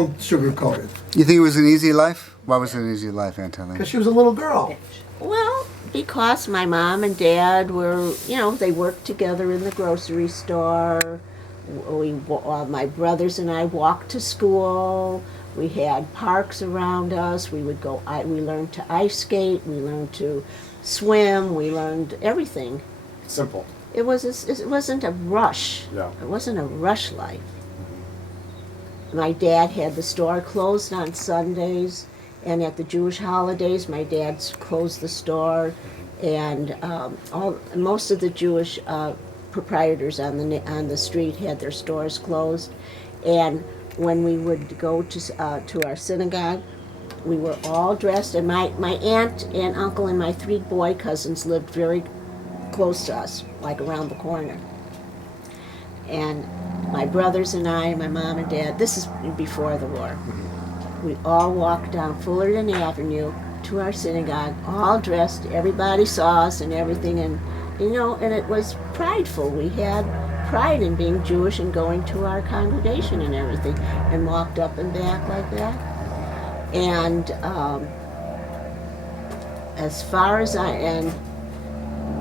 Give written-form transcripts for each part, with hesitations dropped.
Don't sugarcoat it. You think it was an easy life? Why was it an easy life, Aunt Ailene? Because she was a little girl. Well, because my mom and dad were, they worked together in the grocery store. My brothers and I walked to school. We had parks around us. We would go. We learned to ice skate. We learned to swim. We learned everything. Simple. It wasn't a rush. Yeah. It wasn't a rush life. My dad had the store closed on Sundays, and at the Jewish holidays, my dad closed the store, and most of the Jewish proprietors on the street had their stores closed, and when we would go to our synagogue, we were all dressed, and my aunt and uncle and my 3 boy cousins lived very close to us, like around the corner. And my brothers and I, my mom and dad, this is before the war, we all walked down Fullerton Avenue to our synagogue, all dressed, everybody saw us and everything, and and it was prideful. We had pride in being Jewish and going to our congregation and everything, and walked up and back like that. And as far as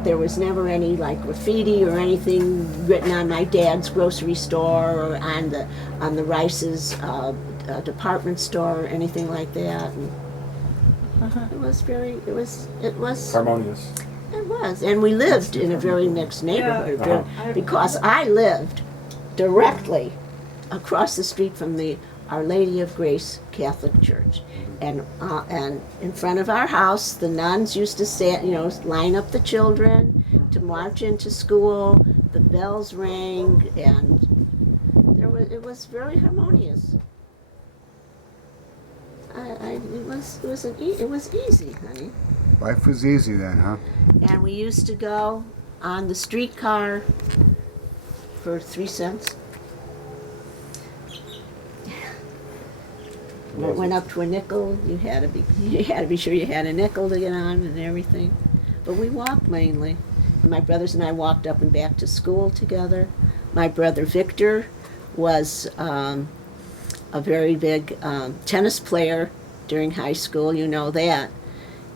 there was never any like graffiti or anything written on my dad's grocery store or on the Rice's department store or anything like that. And it was Harmonious. It was, and we lived in a very mixed neighborhood because I lived directly across the street from the Our Lady of Grace Catholic Church, and in front of our house, the nuns used to line up the children to march into school. The bells rang, and it was very harmonious. It was easy, honey. Life was easy then, huh? And we used to go on the streetcar for 3 cents. When it went up to a nickel, you had to be sure you had a nickel to get on and everything. But we walked mainly. And my brothers and I walked up and back to school together. My brother Victor was a very big tennis player during high school, you know that.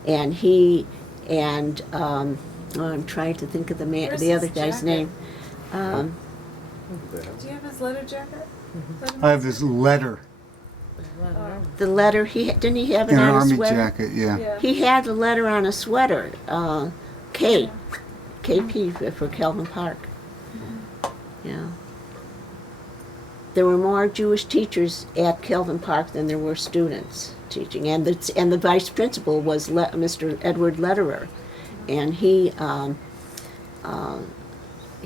And I'm trying to think of the other guy's name. Do you have his letter jacket? I have this letter The letter, didn't he have it in an on a army sweater? jacket, yeah. Yeah. He had the letter on a sweater, KP for Kelvin Park. Yeah. There were more Jewish teachers at Kelvin Park than there were students teaching, and the vice principal was Mr. Edward Lederer, and he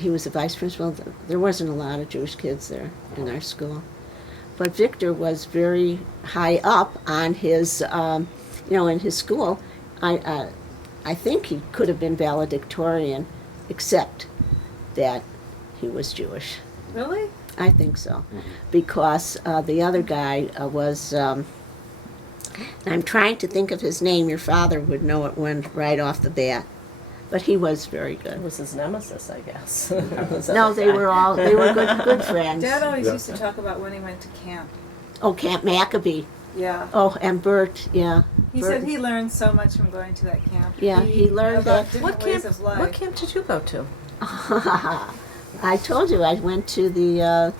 was the vice principal. There wasn't a lot of Jewish kids there in our school, but Victor was very high up on his, in his school. I think he could have been valedictorian, except that he was Jewish. Really? I think so, because the other guy was. I'm trying to think of his name. Your father would know it right off the bat, but he was very It good. was his nemesis, I guess. No, they were good friends. Dad always Yeah. used to talk about when he went to camp. Oh, Camp Maccabee. Yeah. Oh, and Bert. Yeah. He Bert. said he learned so much from going to that camp. Yeah, he learned about that- different ways of life. What camp did you go to? I told you I went to the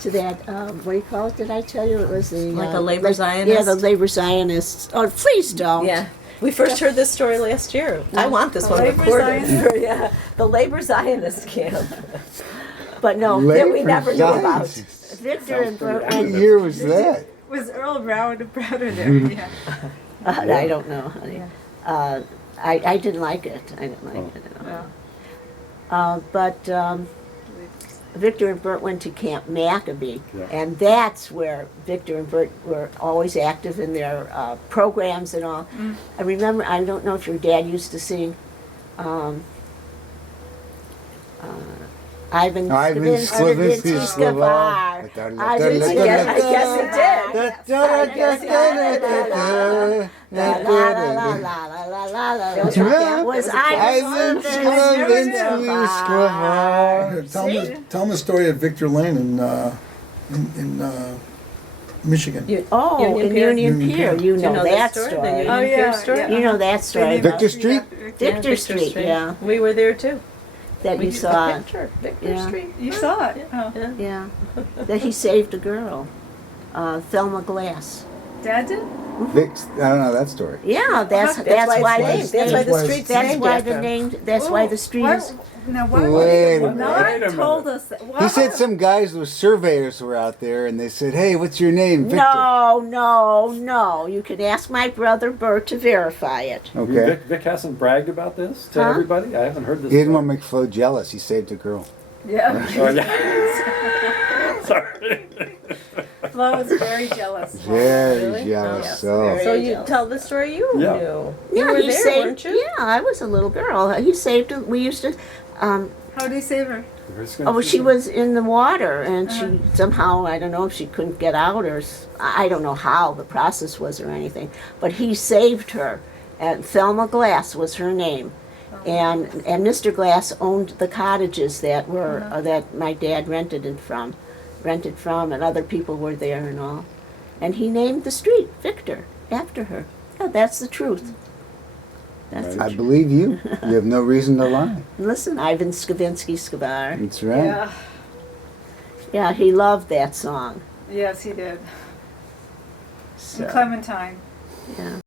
to that what do you call it? Did I tell you it was the Like a labor Zionist? Yeah, the labor Zionists. Oh, please don't. Yeah. We first heard this story last year. I want this The one labor recorded. Zionist? Yeah, the labor Zionist camp. But no, That we never knew about. Victor and Bert. What year was that? Was Earl Brown there? Yeah. I don't know, honey. I didn't like it. I didn't like it at all. But Victor and Bert went to Camp Maccabee, Yeah. and that's where Victor and Bert were always active in their programs and all. I remember, I don't know if your dad used to sing Ivan Slavinsky Skavar. I guess it did. Was Ivan Tell them the story of Victor Lane in Michigan. Oh, Union in Pier? Union Union Pier, Pier. you Do you know know that that story? story. The Union Oh, Pier yeah, story? yeah. You know that story. They named about- Victor Street? after- Victor Street, yeah. We were there too. That We you took a saw, picture. Victor Yeah. Street. You saw it? Oh. Yeah. yeah, that he saved a girl, Thelma Glass. Dad did? Vic's, I don't know that story. Yeah, that's That's why why it's they named. That's why the named- street's That's named why after the him. name. That's why the street Why- is. Now, why Wait a would minute. not Wait a told minute. us that? He said some guys with surveyors were out there and they said, hey, what's your name? Victor. No. You can ask my brother Bert to verify it. Okay. Vic hasn't bragged about this to Huh? everybody? I haven't heard this. He didn't story. want to make Flo jealous. He saved a girl. Yeah. Oh, yeah. Sorry. Flo is very jealous. Very Really? jealous. Yes, So. very. So you tell the story you Yeah. knew. You Yeah, were he there, saved. weren't you? Yeah, I was a little girl. He saved. We used to. How did he save her? Oh, she was in the water, and Uh-huh. she somehow, I don't know if she couldn't get out or I don't know how the process was or anything, but he saved her. And Thelma Glass was her name, and Mr. Glass owned the cottages that were that my dad rented from, and other people were there and all, and he named the street Victor after her. Yeah, that's the truth. That's the I truth. believe you. You have no reason to lie. Listen, Ivan Skavinsky Skavar. That's right. Yeah. Yeah, he loved that song. Yes, he did. So, And Clementine. yeah.